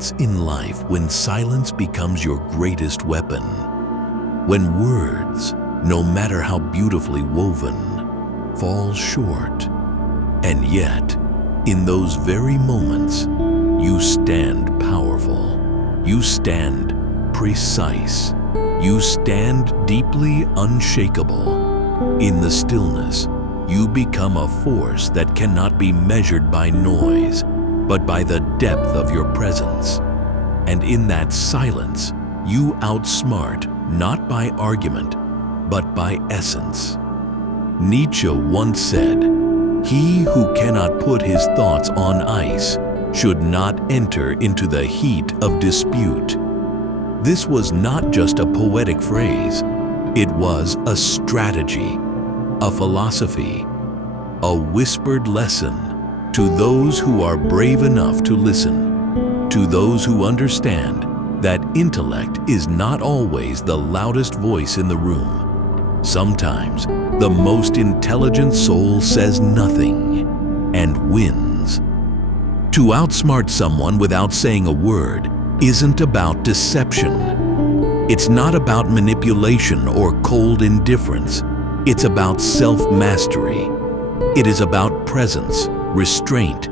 moments in life when silence becomes your greatest weapon. When words, no matter how beautifully woven, fall short. And yet, in those very moments, you stand powerful. You stand precise. You stand deeply unshakable. In the stillness, you become a force that cannot be measured by noise, but by the depth of your presence. And in that silence, you outsmart not by argument, but by essence. Nietzsche once said, "He who cannot put his thoughts on ice should not enter into the heat of dispute." This was not just a poetic phrase, it was a strategy, a philosophy, a whispered lesson to those who are brave enough to listen, to those who understand that intellect is not always the loudest voice in the room. Sometimes the most intelligent soul says nothing and wins. To outsmart someone without saying a word isn't about deception. It's not about manipulation or cold indifference. It's about self-mastery. It is about presence, restraint,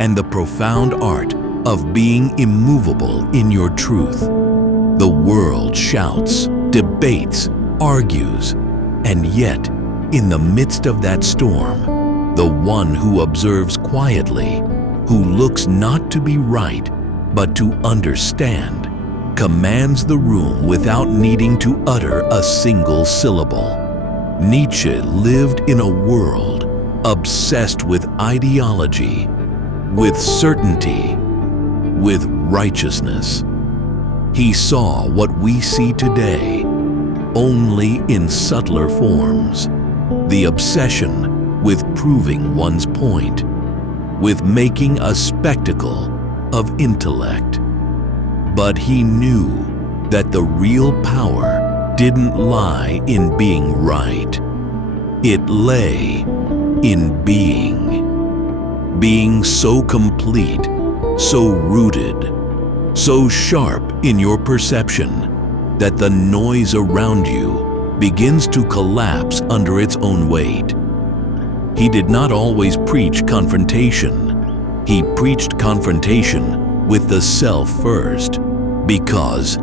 and the profound art of being immovable in your truth. The world shouts, debates, argues, and yet, in the midst of that storm, the one who observes quietly, who looks not to be right, but to understand, commands the room without needing to utter a single syllable. Nietzsche lived in a world obsessed with ideology, with certainty, with righteousness. He saw what we see today, only in subtler forms. The obsession with proving one's point, with making a spectacle of intellect. But he knew that the real power didn't lie in being right. It lay in being so complete, so rooted, so sharp in your perception that the noise around you begins to collapse under its own weight. He did not always preach confrontation. He preached confrontation with the self first. Because,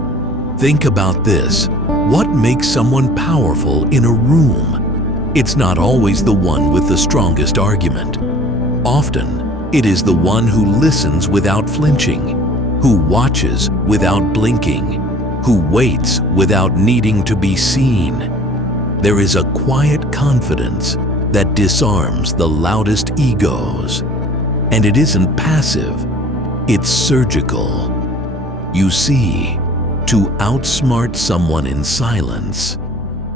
think about this, what makes someone powerful in a room? It's not always the one with the strongest argument. Often, it is the one who listens without flinching, who watches without blinking, who waits without needing to be seen. There is a quiet confidence that disarms the loudest egos. And it isn't passive, it's surgical. You see, to outsmart someone in silence,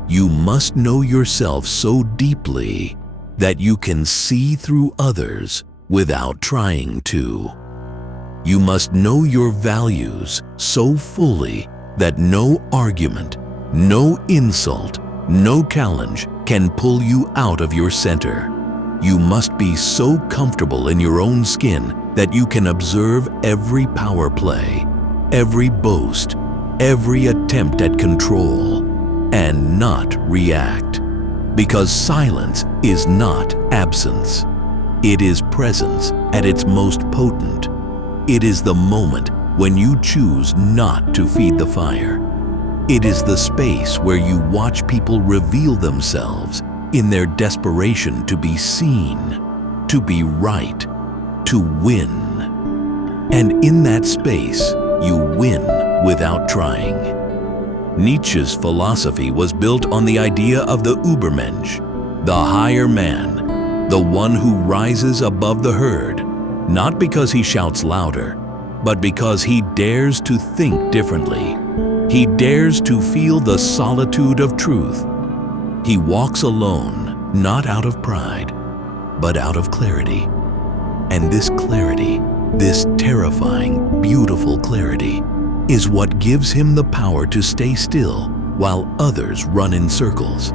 you must know yourself so deeply that you can see through others without trying to. You must know your values so fully that no argument, no insult, no challenge can pull you out of your center. You must be so comfortable in your own skin that you can observe every power play, every boast, every attempt at control, and not react. Because silence is not absence. It is presence at its most potent. It is the moment when you choose not to feed the fire. It is the space where you watch people reveal themselves in their desperation to be seen, to be right, to win. And in that space, you win without trying. Nietzsche's philosophy was built on the idea of the Übermensch, the higher man, the one who rises above the herd, not because he shouts louder, but because he dares to think differently. He dares to feel the solitude of truth. He walks alone, not out of pride, but out of clarity. And this clarity, this terrifying, beautiful clarity, is what gives him the power to stay still while others run in circles.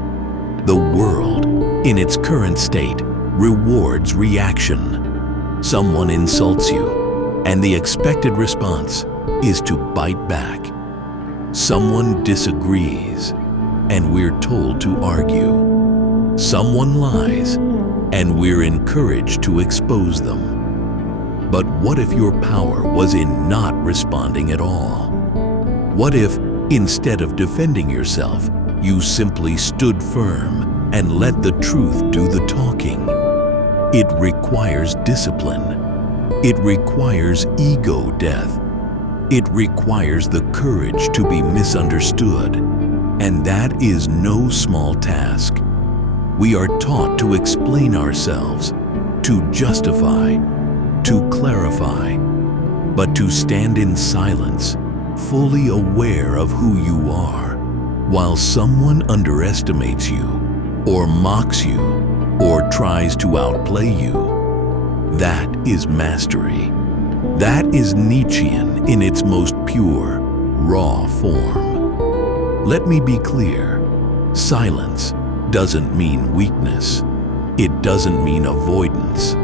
The world, in its current state, rewards reaction. Someone insults you, and the expected response is to bite back. Someone disagrees, and we're told to argue. Someone lies, and we're encouraged to expose them. But what if your power was in not responding at all? What if, instead of defending yourself, you simply stood firm and let the truth do the talking? It requires discipline. It requires ego death. It requires the courage to be misunderstood. And that is no small task. We are taught to explain ourselves, to justify, to clarify, but to stand in silence, fully aware of who you are, while someone underestimates you, or mocks you, or tries to outplay you. That is mastery. That is Nietzschean in its most pure, raw form. Let me be clear. Silence doesn't mean weakness. It doesn't mean avoidance.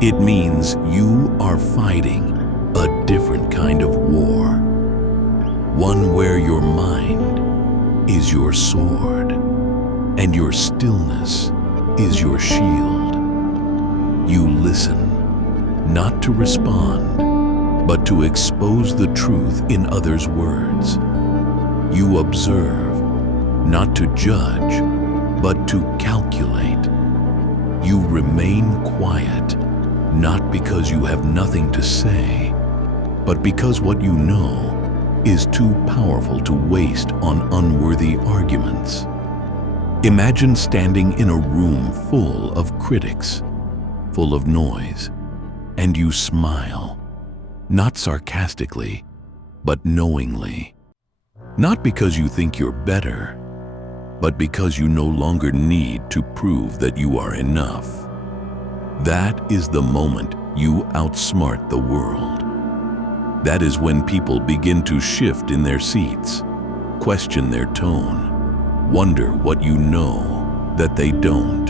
It means you are fighting a different kind of war. One where your mind is your sword and your stillness is your shield. You listen, not to respond, but to expose the truth in others' words. You observe, not to judge, but to calculate. You remain quiet, not because you have nothing to say, but because what you know is too powerful to waste on unworthy arguments. Imagine standing in a room full of critics, full of noise, and you smile, not sarcastically, but knowingly. Not because you think you're better, but because you no longer need to prove that you are enough. That is the moment you outsmart the world. That is when people begin to shift in their seats, question their tone, wonder what you know that they don't.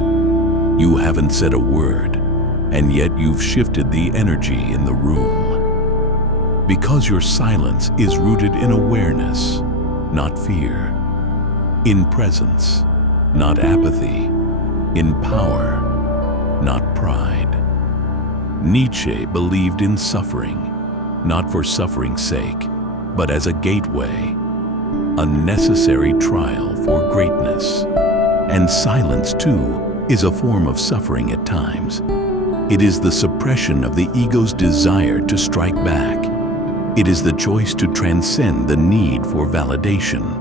You haven't said a word, and yet you've shifted the energy in the room. Because your silence is rooted in awareness, not fear, in presence, not apathy, in power, not pride. Nietzsche believed in suffering, not for suffering's sake, but as a gateway, a necessary trial for greatness. And silence, too, is a form of suffering at times. It is the suppression of the ego's desire to strike back. It is the choice to transcend the need for validation.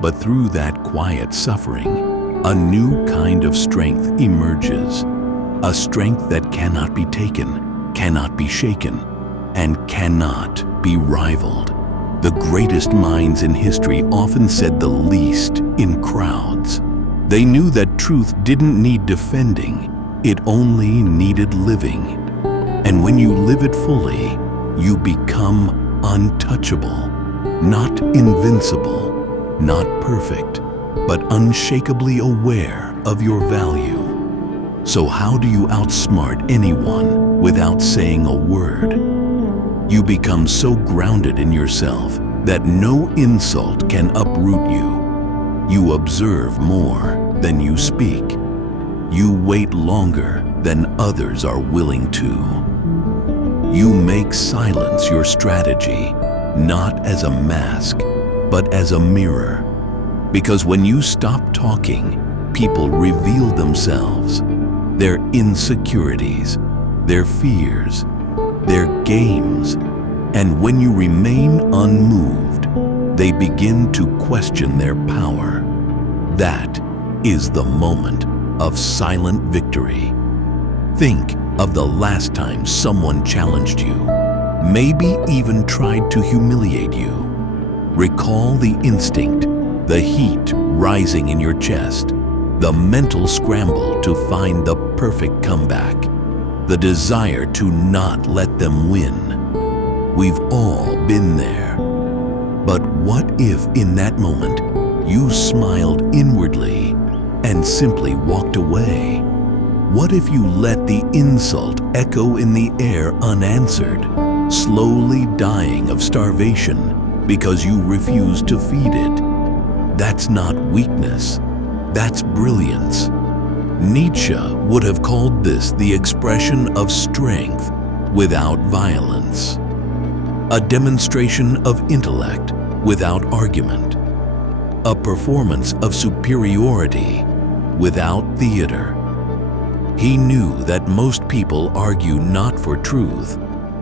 But through that quiet suffering, a new kind of strength emerges. A strength that cannot be taken, cannot be shaken, and cannot be rivaled. The greatest minds in history often said the least in crowds. They knew that truth didn't need defending, it only needed living. And when you live it fully, you become untouchable, not invincible, not perfect, but unshakably aware of your value. So how do you outsmart anyone without saying a word? You become so grounded in yourself that no insult can uproot you. You observe more than you speak. You wait longer than others are willing to. You make silence your strategy, not as a mask, but as a mirror. Because when you stop talking, people reveal themselves, their insecurities, their fears, their games, and when you remain unmoved, they begin to question their power. That is the moment of silent victory. Think of the last time someone challenged you, maybe even tried to humiliate you. Recall the instinct, the heat rising in your chest, the mental scramble to find the perfect comeback, the desire to not let them win. We've all been there. But what if in that moment you smiled inwardly and simply walked away? What if you let the insult echo in the air unanswered? slowly dying of starvation because you refuse to feed it. That's not weakness, that's brilliance. Nietzsche would have called this the expression of strength without violence, a demonstration of intellect without argument, a performance of superiority without theater. He knew that most people argue not for truth,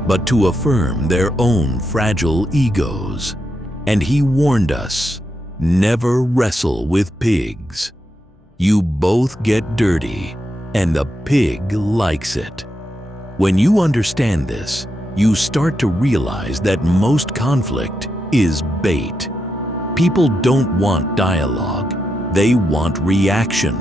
but to affirm their own fragile egos. And he warned us, never wrestle with pigs. You both get dirty, and the pig likes it. When you understand this, you start to realize that most conflict is bait. People don't want dialogue, they want reaction.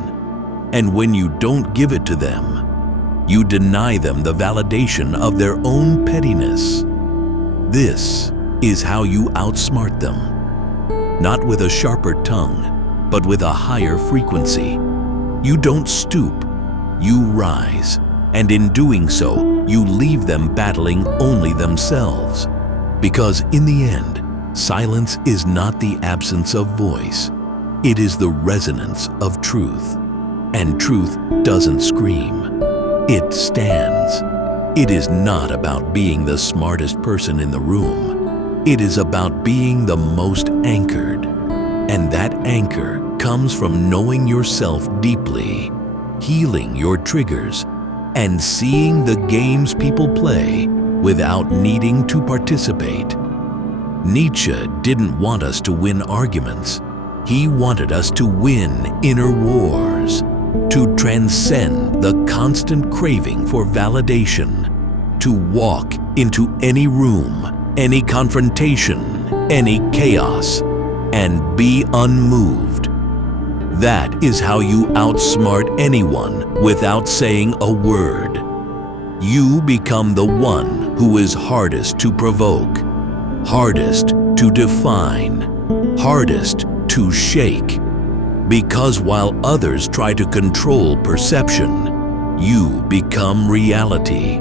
And when you don't give it to them, you deny them the validation of their own pettiness. This is how you outsmart them. Not with a sharper tongue, but with a higher frequency. You don't stoop, you rise, and in doing so, you leave them battling only themselves. Because in the end, silence is not the absence of voice, it is the resonance of truth. And truth doesn't scream, it stands. It is not about being the smartest person in the room. It is about being the most anchored. And that anchor comes from knowing yourself deeply, healing your triggers, and seeing the games people play without needing to participate. Nietzsche didn't want us to win arguments. He wanted us to win inner wars, to transcend the constant craving for validation, to walk into any room, any confrontation, any chaos, and be unmoved. That is how you outsmart anyone without saying a word. You become the one who is hardest to provoke, hardest to define, hardest to shake. Because while others try to control perception, you become reality.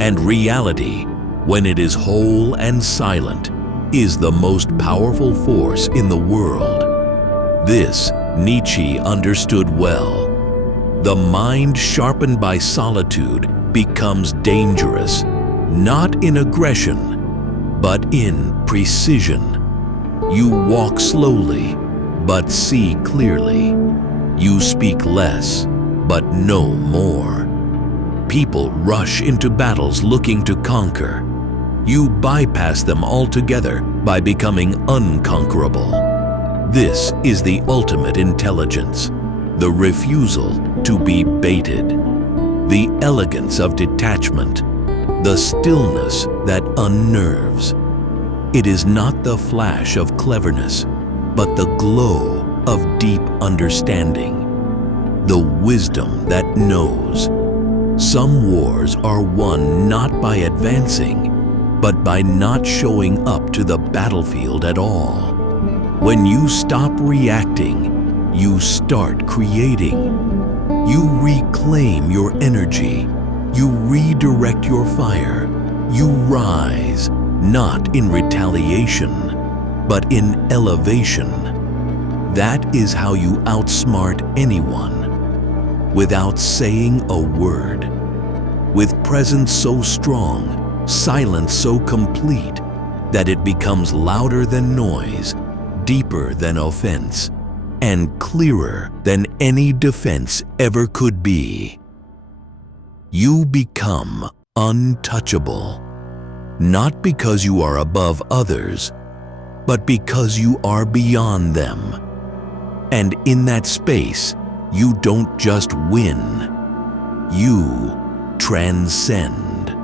And reality, when it is whole and silent, is the most powerful force in the world. This Nietzsche understood well. The mind sharpened by solitude becomes dangerous, not in aggression, but in precision. You walk slowly, but see clearly. You speak less, but know more. People rush into battles looking to conquer. You bypass them altogether by becoming unconquerable. This is the ultimate intelligence, the refusal to be baited, the elegance of detachment, the stillness that unnerves. It is not the flash of cleverness, but the glow of deep understanding, the wisdom that knows. Some wars are won not by advancing, but by not showing up to the battlefield at all. When you stop reacting, you start creating. You reclaim your energy. You redirect your fire. You rise, not in retaliation, but in elevation. That is how you outsmart anyone, without saying a word. With presence so strong, silence so complete, that it becomes louder than noise, deeper than offense, and clearer than any defense ever could be. You become untouchable, not because you are above others, but because you are beyond them. And in that space, you don't just win, you transcend.